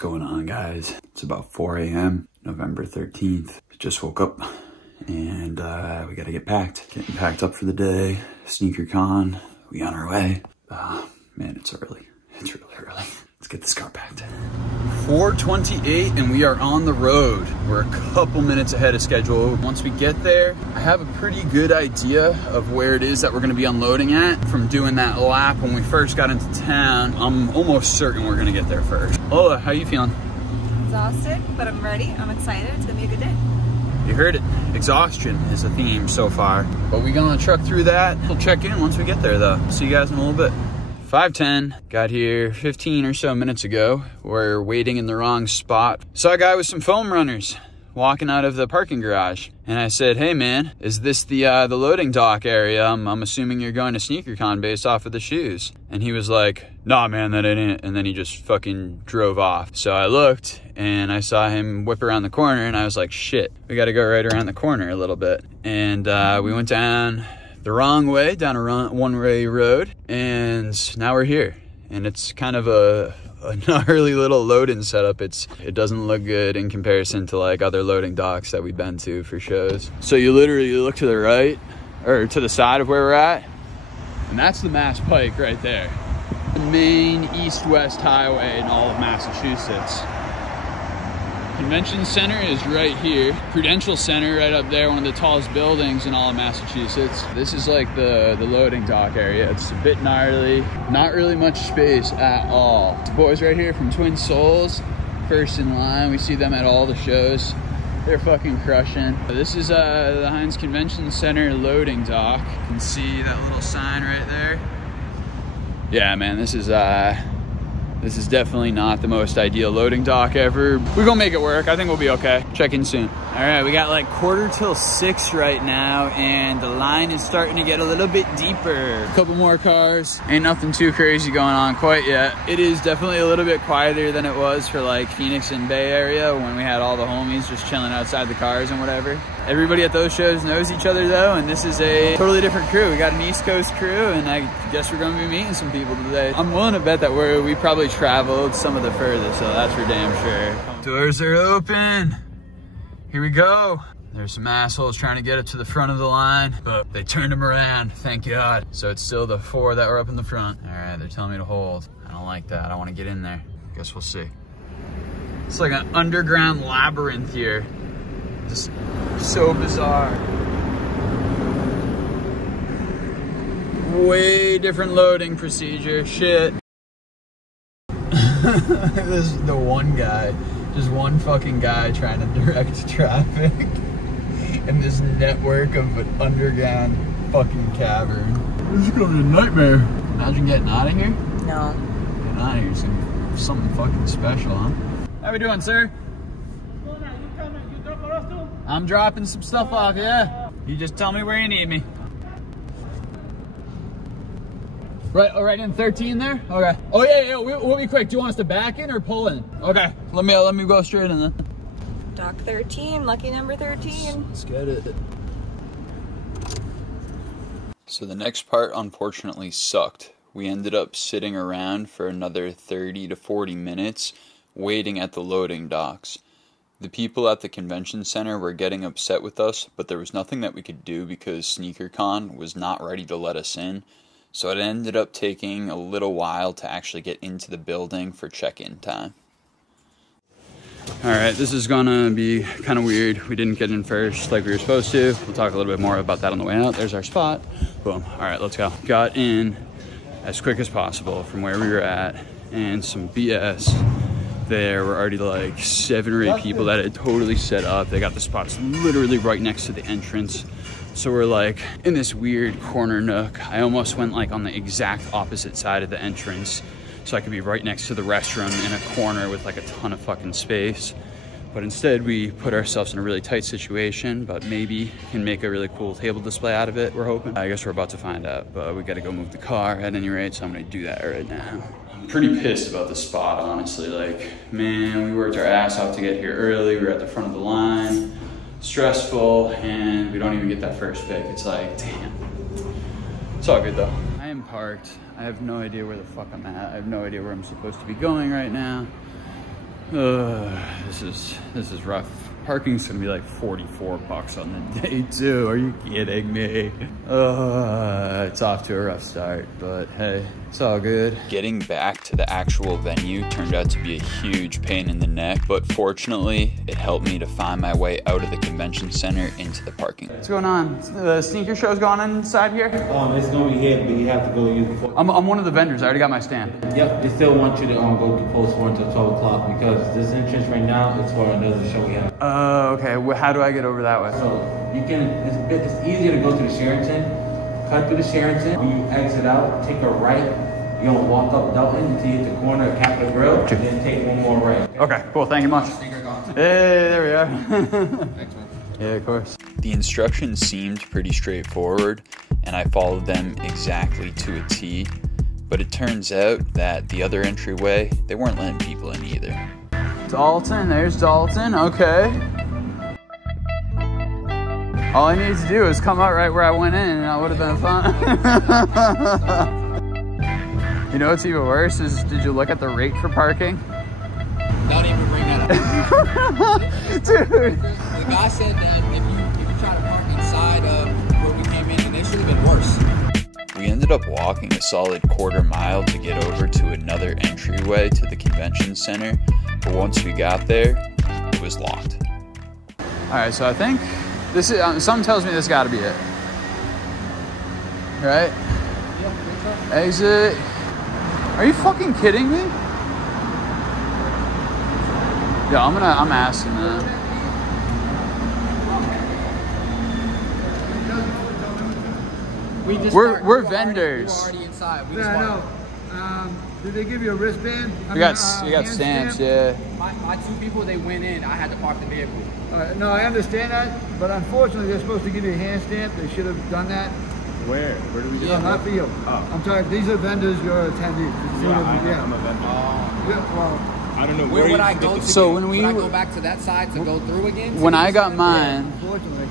going on, guys? It's about 4 a.m. November 13th. Just woke up and we gotta get packed. Getting packed up for the day. SneakerCon, we on our way. Man, it's early. It's really early. Let's get this car packed. 4:28 and we are on the road. We're a couple minutes ahead of schedule. Once we get there, I have a pretty good idea of where it is that we're gonna be unloading at from doing that lap when we first got into town. I'm almost certain we're gonna get there first. Lola, how you feeling? Exhausted, but I'm ready. I'm excited. It's gonna be a good day. You heard it. Exhaustion is the theme so far. But we're gonna truck through that. We'll check in once we get there though. See you guys in a little bit. 5:10, got here 15 or so minutes ago. We're waiting in the wrong spot. Saw a guy with some foam runners walking out of the parking garage. And I said, hey man, is this the loading dock area? I'm assuming you're going to SneakerCon based off of the shoes. And he was like, nah man, that ain't it. And then he just fucking drove off. So I looked and I saw him whip around the corner and I was like, shit, we gotta go right around the corner a little bit. And we went down the wrong way, down a one-way road, and now we're here. And it's kind of a gnarly little loading setup. It doesn't look good in comparison to like other loading docks that we've been to for shows. So you literally look to the right, or to the side of where we're at, and that's the Mass Pike right there. The main east-west highway in all of Massachusetts. Convention Center is right here. Prudential Center right up there, one of the tallest buildings in all of Massachusetts. This is like the loading dock area. It's a bit gnarly, not really much space at all. The boys right here from Twin Souls, first in line. We see them at all the shows. They're fucking crushing. This is the Heinz Convention Center loading dock. You can see that little sign right there. Yeah, man, this is definitely not the most ideal loading dock ever. We're gonna make it work. I think we'll be okay. Check in soon. All right, we got like 5:45 right now, and the line is starting to get a little bit deeper. A couple more cars. Ain't nothing too crazy going on quite yet. It is definitely a little bit quieter than it was for like Phoenix and Bay Area when we had all the homies just chilling outside the cars and whatever. Everybody at those shows knows each other though, and this is a totally different crew. We got an East Coast crew, and I guess we're gonna be meeting some people today. I'm willing to bet that we probably traveled some of the furthest, so that's for damn sure. Doors are open. Here we go. There's some assholes trying to get up to the front of the line, but they turned them around, thank God. So it's still the 4 that were up in the front. All right, they're telling me to hold. I don't like that. I want to get in there. Guess we'll see. It's like an underground labyrinth here. Just so bizarre. Way different loading procedure. Shit. This is the one guy, just one fucking guy trying to direct traffic in this network of an underground fucking cavern. This is gonna be a nightmare. Imagine getting out of here. No. Getting out of here is gonna be something fucking special, huh? How we doing, sir? I'm dropping some stuff off, yeah. You just tell me where you need me. Right in 13 there? Okay. Oh yeah, we'll be quick. Do you want us to back in or pull in? Okay, let me go straight in then. Dock 13, lucky number 13. Let's get it. So the next part unfortunately sucked. We ended up sitting around for another 30 to 40 minutes waiting at the loading docks. The people at the convention center were getting upset with us, but there was nothing that we could do because SneakerCon was not ready to let us in. So it ended up taking a little while to actually get into the building for check-in time. All right, this is gonna be kind of weird. We didn't get in first like we were supposed to. We'll talk a little bit more about that on the way out. There's our spot. Boom. All right, let's go. Got in as quick as possible from where we were at, and some BS. There were already like 7 or 8 people that had totally set up. They got the spots literally right next to the entrance. So we're like in this weird corner nook. I almost went like on the exact opposite side of the entrance so I could be right next to the restroom in a corner with like a ton of fucking space. But instead we put ourselves in a really tight situation, but maybe can make a really cool table display out of it, we're hoping. I guess we're about to find out, but we gotta go move the car at any rate, so I'm gonna do that right now. I'm pretty pissed about the spot, honestly. Like, man, we worked our ass off to get here early. We were at the front of the line. Stressful, and we don't even get that first pick. It's like, damn. It's all good though. I am parked. I have no idea where the fuck I'm at. I have no idea where I'm supposed to be going right now. This is rough. Parking's gonna be like 44 bucks on the day too. Are you kidding me? It's off to a rough start, but hey, it's all good. Getting back to the actual venue turned out to be a huge pain in the neck, but fortunately, it helped me to find my way out of the convention center into the parking. What's going on? The sneaker show's going on inside here? It's gonna be here, but you have to go use the post. I'm one of the vendors. I already got my stand. Yep, they still want you to go to post 4 until 12 o'clock because this entrance right now is for another show we have. Okay. Well, how do I get over that way? So you can. It's easier to go through the Sheraton, cut through the Sheraton. When you exit out, take a right. You're gonna walk up Dalton until you hit the corner of Capitol Grill, and then take one more right. Okay, cool. Thank you much. Hey, there we are. Thanks, man. Yeah, of course. The instructions seemed pretty straightforward, and I followed them exactly to a T. But it turns out that the other entryway, they weren't letting people in either. Dalton, there's Dalton, okay. All I needed to do was come out right where I went in and that would have been fun. You know what's even worse is, did you look at the rate for parking? Don't even bring that up. Dude. The guy said that if you try to park inside of where we came in, it should have been worse. We ended up walking a solid quarter mile to get over to another entryway to the convention center, but once we got there, it was locked. All right, so I think this is, something tells me this gotta be it. Right? Yeah, so. Exit. Are you fucking kidding me? Yeah, I'm asking that. We're vendors. We're already inside. No. Did they give you a wristband? We got stamps, yeah. My 2 people, they went in. I had to park the vehicle. No, I understand that, but unfortunately, they're supposed to give you a hand stamp. They should have done that. Where? Where do we do No, that? not for you. Oh. I'm sorry. These are vendors. You're attendees. I'm a vendor. Yeah, well, I don't know Where would I go to? So would I go back to that side to go through again? When I got mine, unfortunately.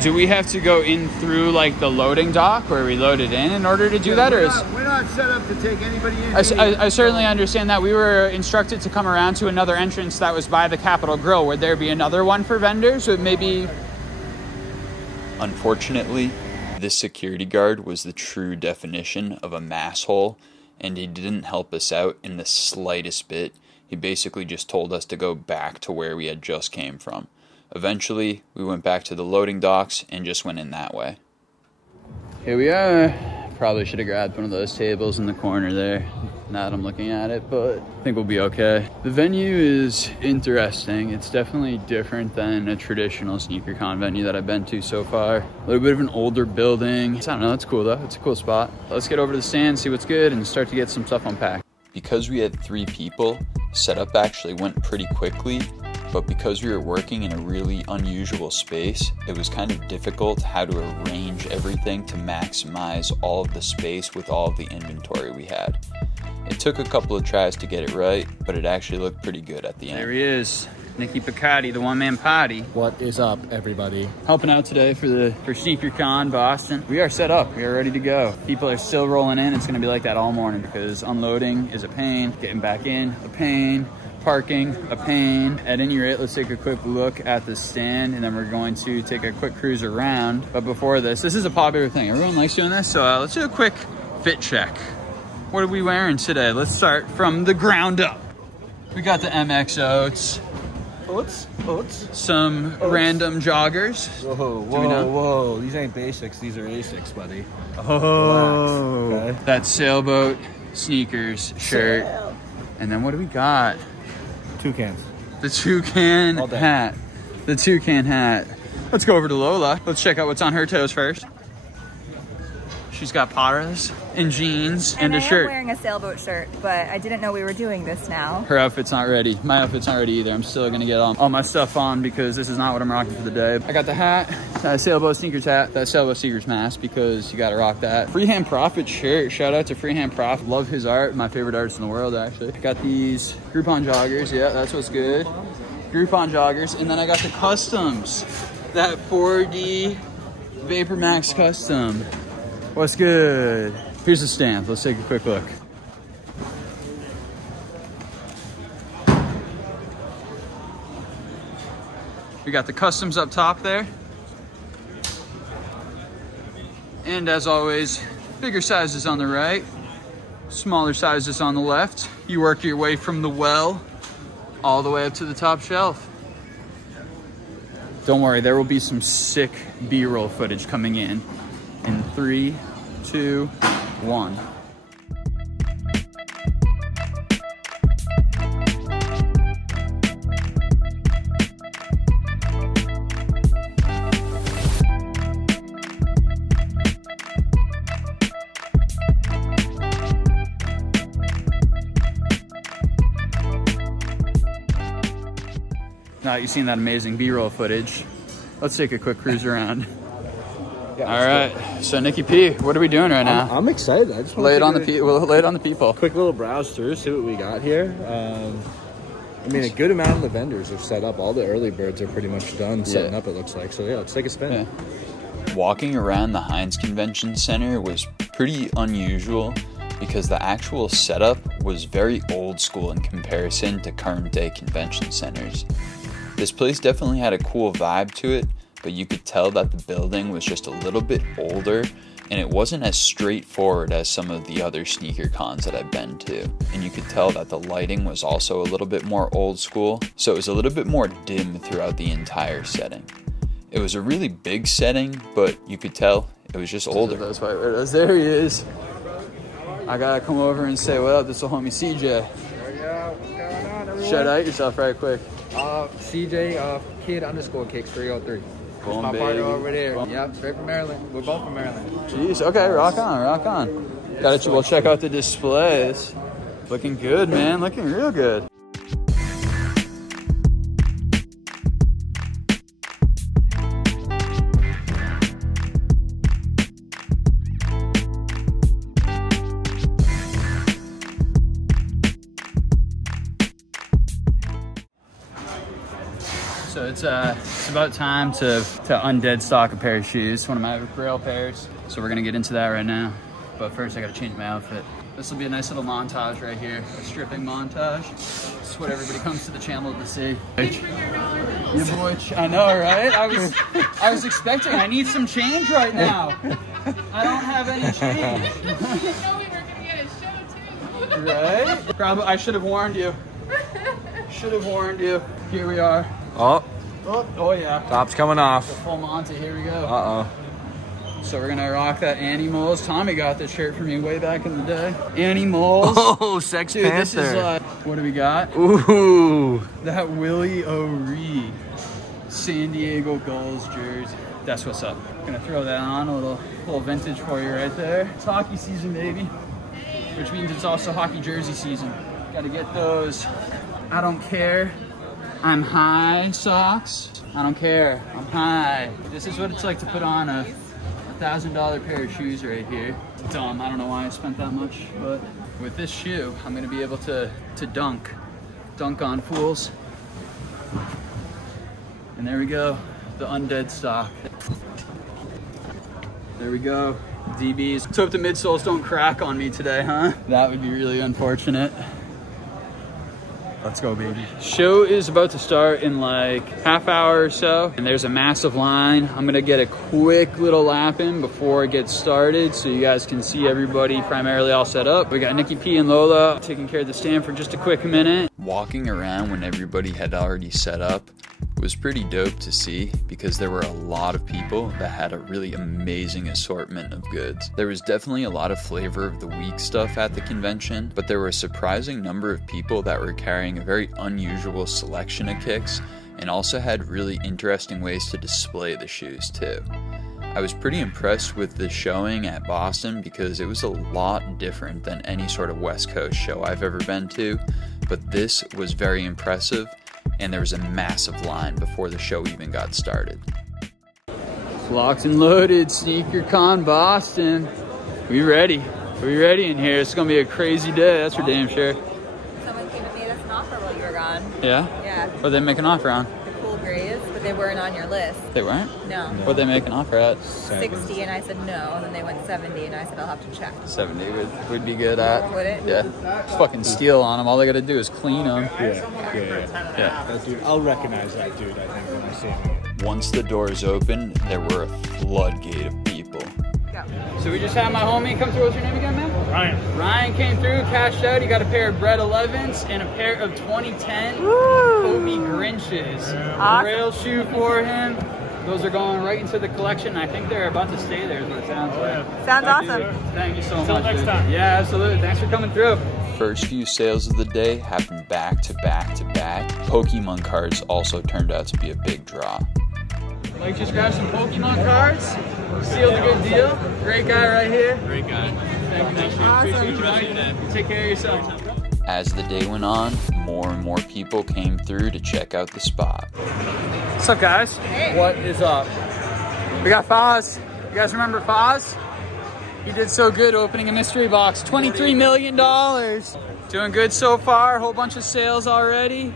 do we have to go in through like the loading dock where we loaded in order to do that, or is? We're not set up to take anybody in. I certainly understand that. We were instructed to come around to another entrance that was by the Capitol Grill. Would there be another one for vendors? Or maybe. Unfortunately, this security guard was the true definition of a masshole, and he didn't help us out in the slightest bit. He basically just told us to go back to where we had just came from. Eventually, we went back to the loading docks and just went in that way. Here we are. Probably should have grabbed one of those tables in the corner there, now that I'm looking at it, but I think we'll be okay. The venue is interesting. It's definitely different than a traditional SneakerCon venue that I've been to so far. A little bit of an older building. I don't know, it's cool though. It's a cool spot. Let's get over to the stand, see what's good, and start to get some stuff unpacked. Because we had 3 people, setup actually went pretty quickly, but because we were working in a really unusual space, it was kind of difficult how to arrange everything to maximize all of the space with all of the inventory we had. It took a couple of tries to get it right, but it actually looked pretty good at the end. There he is, Nicky Picotti, the one-man potty. What is up, everybody? Helping out today for SneakerCon Boston. We are set up, we are ready to go. People are still rolling in. It's gonna be like that all morning because unloading is a pain, getting back in, a pain, parking, a pain. At any rate, let's take a quick look at the stand and then we're going to take a quick cruise around. But before this is a popular thing. Everyone likes doing this, so let's do a quick fit check. What are we wearing today? Let's start from the ground up. We got the MX Oats. Oats? Some random joggers. Whoa. These ain't basics, these are Asics, buddy. Oh, relax, okay? That Sailboat.Sneakers shirt. And then what do we got? Toucans. The toucan All day. hat. The toucan hat. Let's go over to Lola. Let's check out what's on her toes first. She's got paras and jeans and a shirt. I'm wearing a sailboat shirt, but I didn't know we were doing this now. Her outfit's not ready. My outfit's not ready either. I'm still gonna get all my stuff on because this is not what I'm rocking for the day. I got the hat, that Sailboat.Sneakers hat, that Sailboat.Sneakers mask because you gotta rock that. Freehand Profit shirt. Shout out to Freehand Profit. Love his art. My favorite artist in the world, actually. Got these Groupon joggers. Yeah, that's what's good. Groupon joggers. And then I got the customs. That 4D Vapor Max custom. What's good? Here's the stamp. Let's take a quick look. We got the customs up top there. And as always, bigger sizes on the right, smaller sizes on the left. You work your way from the well all the way up to the top shelf. Don't worry, there will be some sick B-roll footage coming in 3, 2, 1. Now you've seen that amazing B-roll footage. Let's take a quick cruise around. Yeah, all right, so Nicky P, what are we doing right now? I'm excited. I just want lay it on the we'll lay it on the people. Quick little browse through, see what we got here. I mean, a good amount of the vendors are set up. All the early birds are pretty much done setting up, it looks like. So yeah, let's take a spin. Yeah. Walking around the Heinz Convention Center was pretty unusual because the actual setup was very old school in comparison to current day convention centers. This place definitely had a cool vibe to it, but you could tell that the building was just a little bit older and it wasn't as straightforward as some of the other sneaker cons that I've been to. And you could tell that the lighting was also a little bit more old school, so it was a little bit more dim throughout the entire setting. It was a really big setting, but you could tell it was just older. Those white weirdos. There he is. I gotta come over and say what up. This is homie CJ. There we go. What's going on, everyone? Shout out yourself right quick. CJ, kid_cakes 303. Boom, my baby. partner over there. Yep, straight from Maryland. We're both from Maryland. Jeez, okay, rock on, rock on. Got you. We'll check out the displays. Looking good, man. Looking real good. So it's about time to undead stock a pair of shoes, one of my Grail pairs. So we're gonna get into that right now. But first I gotta change my outfit. This will be a nice little montage right here, a stripping montage. It's what everybody comes to the channel to see. Your boy, I know, right? I was expecting, I need some change right now. I don't have any change. Right? Probably, I should have warned you. Should have warned you. Here we are. Oh yeah. Top's coming off. The full Monty, here we go. Uh-oh. So we're gonna rock that Annie Moles. Tommy got this shirt for me way back in the day. Annie Moles. Oh, Sex Dude, Panther. this is what do we got? Ooh. That Willie O'Ree San Diego Gulls jersey. That's what's up. Gonna throw that on, a little vintage for you right there. It's hockey season, baby. Which means it's also hockey jersey season. Gotta get those. I don't care. I'm high socks. I don't care. I'm high. This is what it's like to put on a $1,000 pair of shoes right here. Dumb. I don't know why I spent that much, but with this shoe, I'm gonna be able to dunk on fools. And there we go, the undead stock. There we go, DBs. Let's hope the midsoles don't crack on me today, huh? That would be really unfortunate. Let's go, baby. Show is about to start in like half hour or so, and there's a massive line. I'm gonna get a quick little lap in before it gets started so you guys can see everybody primarily all set up. We got Nicky P and Lola taking care of the stand for just a quick minute. Walking around when everybody had already set up was pretty dope to see because there were a lot of people that had a really amazing assortment of goods. There was definitely a lot of flavor of the week stuff at the convention, but there were a surprising number of people that were carrying a very unusual selection of kicks and also had really interesting ways to display the shoes too. I was pretty impressed with the showing at Boston because it was a lot different than any sort of West Coast show I've ever been to, but this was very impressive. And there was a massive line before the show even got started. Locked and loaded, SneakerCon Boston. We ready? We ready in here? It's gonna be a crazy day, that's for damn sure. Someone came and made us an offer while you were gone. Yeah? Yeah. What are they making an offer on? The cool grays, the but they weren't on your list. They weren't? No. What'd they make an offer at? 60, and I said no, and then they went 70, and I said I'll have to check. 70 would be good at. Would it? Yeah. Fucking steal on them. All they gotta do is clean them. Yeah. Yeah. Dude, I'll recognize that dude, I think, when I see him. Once the doors opened, there were a floodgate of people. Go. So we just had my homie come through. What's your name again, man? Ryan. Ryan came through, cashed out. He got a pair of Bread 11s and a pair of 2010 Kobe Grinches. Awesome. Grail shoe for him. Those are going right into the collection. I think they're about to stay there is what it sounds like. Sounds Thank awesome. you. Thank you so much. Until next time. Yeah, absolutely. Thanks for coming through. First few sales of the day happened back to back to back. Pokemon cards also turned out to be a big draw. Like, just grab some Pokemon cards. Sealed a good deal. Great guy right here. Great guy. Thank you. Appreciate you, man. Take care of yourself. As the day went on, more and more people came through to check out the spot. What's up, guys? Hey. What is up? We got Foz. You guys remember Foz? He did so good opening a mystery box. $23 million. Doing good so far. Whole bunch of sales already.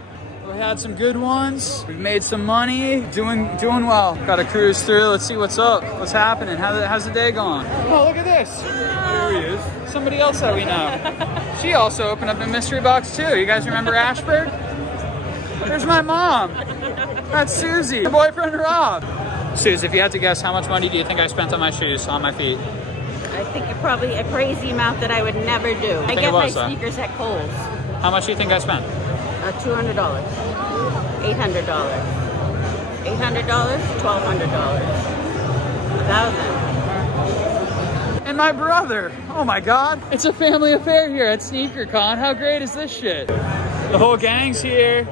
We had some good ones. We've made some money. Doing well. Got to cruise through. Let's see what's up. What's happening? How's the day going? Oh, look at this. There he is. Somebody else that we know. She also opened up a mystery box too. You guys remember Ashburg? There's my mom. That's Susie. Her boyfriend Rob. Suze, if you had to guess, how much money do you think I spent on my shoes, on my feet? I think you're probably a crazy amount that I would never do. I get my sneakers at Kohl's. How much do you think I spent? $200, $800, $800, $1,200, $1,000. And my brother. Oh my God. It's a family affair here at SneakerCon. How great is this shit? The whole gang's here.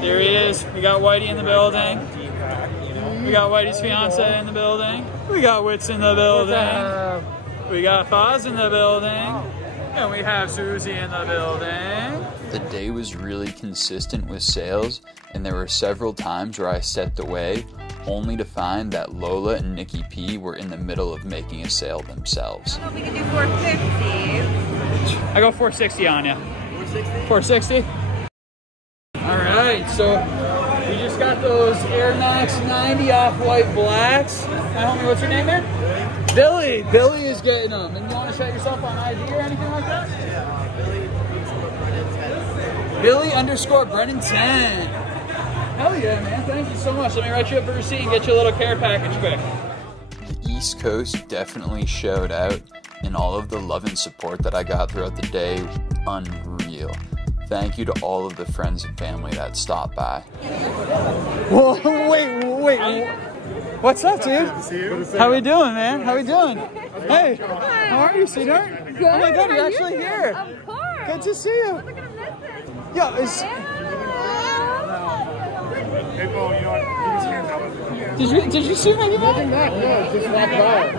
There he is. We got Whitey in the building. We got Whitey's fiance in the building. We got Wits in the building. We got Foz in the building. And we have Susie in the building. The day was really consistent with sales, and there were several times where I stepped away, only to find that Lola and Nikki P were in the middle of making a sale themselves. Well, we can do 450. I go 460 on you. 460? All right, so we just got those Air Max 90 off-white blacks. My homie, what's your name there? Billy. Billy is getting them. And you want to shout yourself on IG or anything like that? Billy_Brennan10. Hell yeah, man. Thank you so much. Let me write you up a receipt and get you a little care package quick. The East Coast definitely showed out, and all of the love and support that I got throughout the day, unreal. Thank you to all of the friends and family that stopped by. Whoa, wait. What's up, dude? How we doing, man? How we doing? Hey, how are you, sweetheart? Good. Oh my God, you're How are actually you? here. Of course. Good to see you. I wasn't gonna miss this. Yeah, it's... Hey, Bo, you know what? You just can't tell us. Did you see my email? Just walk by.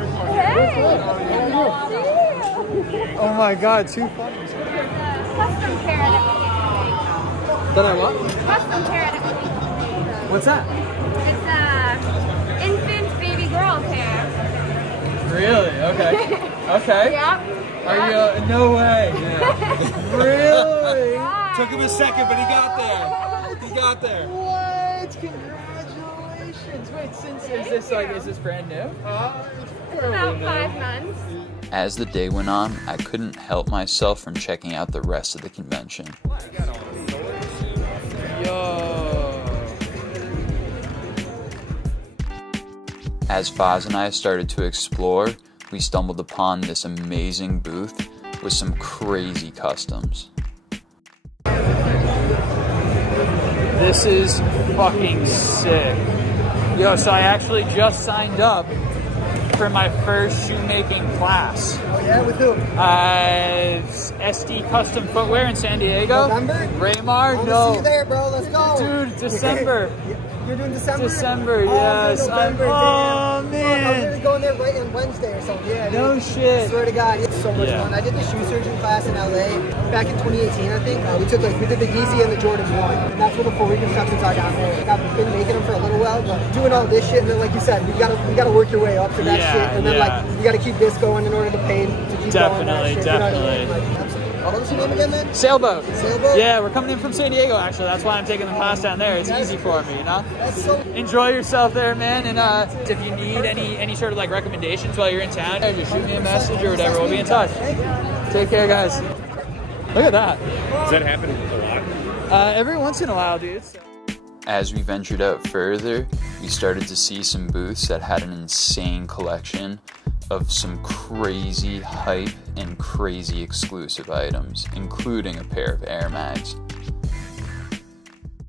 Oh my God, too funny. Custom carrot. Did I what? Custom carrot. What's that? It's infant baby girl pair. Really? Okay. Okay. Yep. Are you? No way. Yeah. Really? Took him a second, but he got there. He got there. What? Congratulations. Wait, is this brand new? It's about 5 months. As the day went on, I couldn't help myself from checking out the rest of the convention. Yo. As Foz and I started to explore, we stumbled upon this amazing booth with some crazy customs. This is fucking sick. Yo, so I actually just signed up for my first shoemaking class. Oh yeah, with who? SD Custom Footwear in San Diego. November? Raymar? I'll No. see you there, bro. Let's go. Dude, December. You're doing December? December, yes. November, Oh, damn. man. I'm gonna go in there right on Wednesday or something. Yeah, No dude. shit. I swear to God, it's so much Yeah. fun. I did the shoe surgeon class in LA back in 2018, I think. We did the Yeezy and the Jordan 1, and that's where the full reconstructions are down there. Like, I've been making them for a little while, but doing all this shit, and then like you said, you gotta work your way up to that shit, and then like you gotta keep this going in order to pay to keep going. That shit, Definitely. You know what I mean? Like, absolutely. What was your name again, man? Sailboat. Sailboat? Yeah, we're coming in from San Diego, actually. That's why I'm taking the class down there. It's easy for me, you know? That's so... Enjoy yourself there, man. And if you need any sort of like recommendations while you're in town, just shoot me a message or whatever. We'll be in touch. Take care, guys. Look at that. Does that happen a lot? Every once in a while, dude. As we ventured out further, we started to see some booths that had an insane collection of some crazy hype and crazy exclusive items, including a pair of Air Mags.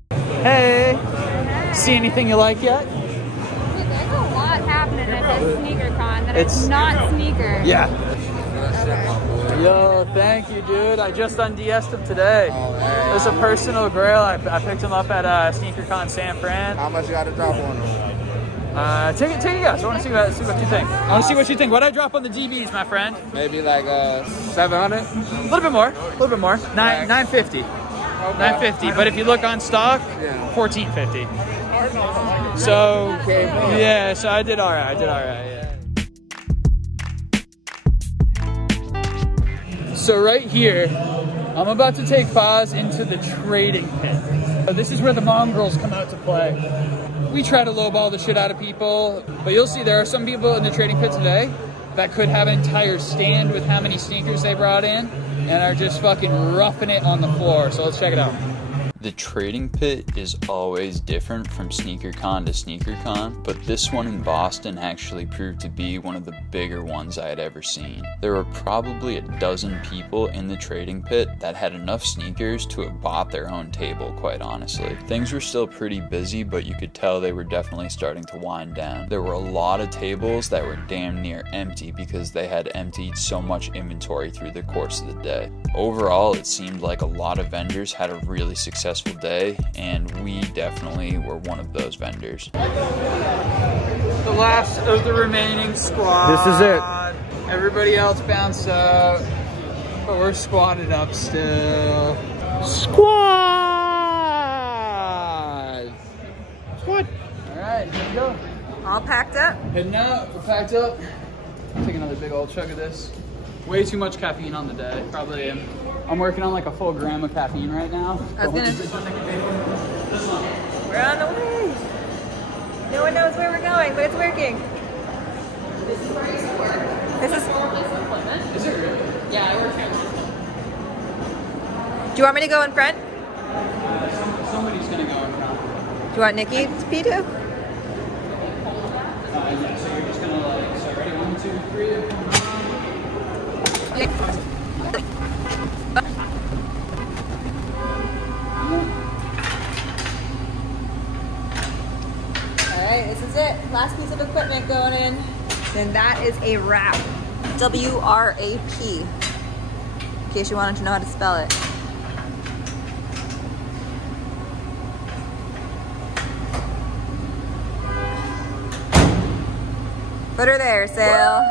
Hey! See anything you like yet? There's a lot happening at this SneakerCon that is not sneakers. Yeah. Yo, thank you, dude. I just und'd him today. It was a personal grail. I picked him up at SneakerCon San Fran. How much you got to drop on them? Take a guess. I want to see what you think. I want to see what you think. What'd I drop on the DBs, my friend? Maybe like 700. A little bit more. 950. 950. But if you look on stock, 1450. So yeah. So I did all right. Yeah. So right here, I'm about to take Foz into the trading pit. This is where the mongrels come out to play. We try to lowball the shit out of people, but you'll see there are some people in the trading pit today that could have an entire stand with how many sneakers they brought in and are just fucking roughing it on the floor. So let's check it out. The trading pit is always different from SneakerCon to SneakerCon, but this one in Boston actually proved to be one of the bigger ones I had ever seen. There were probably a dozen people in the trading pit that had enough sneakers to have bought their own table, quite honestly. Things were still pretty busy, but you could tell they were definitely starting to wind down. There were a lot of tables that were damn near empty because they had emptied so much inventory through the course of the day. Overall, it seemed like a lot of vendors had a really successful day, and we definitely were one of those vendors. The last of the remaining squad. This is it. Everybody else bounced out, but we're squatted up still. Squad! Squad! Alright, here we go. All packed up? Heading out, we're packed up. Take another big old chug of this. Way too much caffeine on the day. Probably I'm working on like a full gram of caffeine right now. I was gonna... We're on the way. No one knows where we're going, but it's working. This is where I used to work. This is appointment. Is it really? Yeah, I work here. Do you want me to go in front? Somebody's gonna go in front. Do you want Nikki to pee too? Yeah, so you're just gonna like, so ready, 1, 2, 3. Alright, this is it. Last piece of equipment going in. Then that is a wrap. W-R-A-P. In case you wanted to know how to spell it. Put her there, Sail.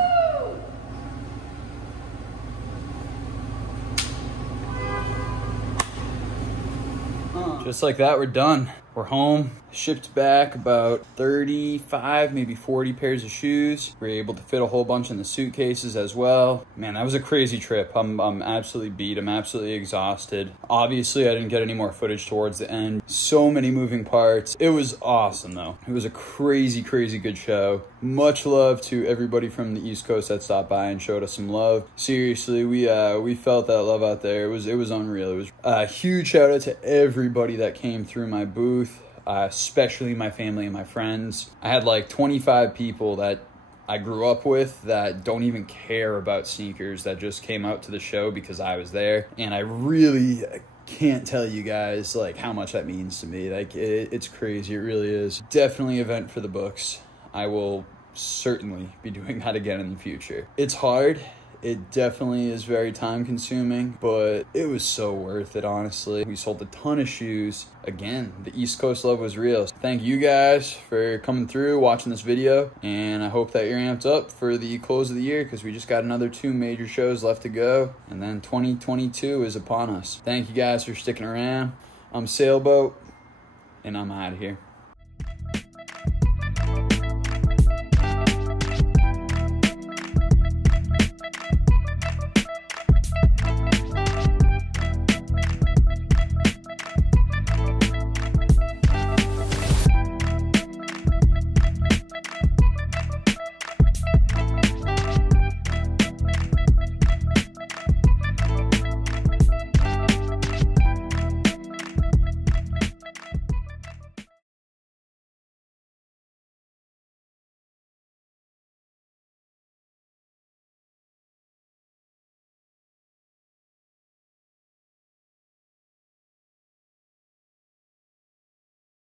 Just like that, we're done. We're home. Shipped back about 35, maybe 40 pairs of shoes. We were able to fit a whole bunch in the suitcases as well. Man, that was a crazy trip. I'm absolutely beat. I'm absolutely exhausted. Obviously, I didn't get any more footage towards the end. So many moving parts. It was awesome, though. It was a crazy, crazy good show. Much love to everybody from the East Coast that stopped by and showed us some love. Seriously, we felt that love out there. It was unreal. It was a huge shout out to everybody that came through my booth. Especially my family and my friends. I had like 25 people that I grew up with that don't even care about sneakers that just came out to the show because I was there. And I really can't tell you guys like how much that means to me. Like it's crazy. It really is. Definitely an event for the books. I will certainly be doing that again in the future. It's hard. It definitely is very time consuming, but it was so worth it, honestly. We sold a ton of shoes. Again, the East Coast love was real. Thank you guys for coming through, watching this video, and I hope that you're amped up for the close of the year because we just got another 2 major shows left to go, and then 2022 is upon us. Thank you guys for sticking around. I'm Sailboat, and I'm out of here.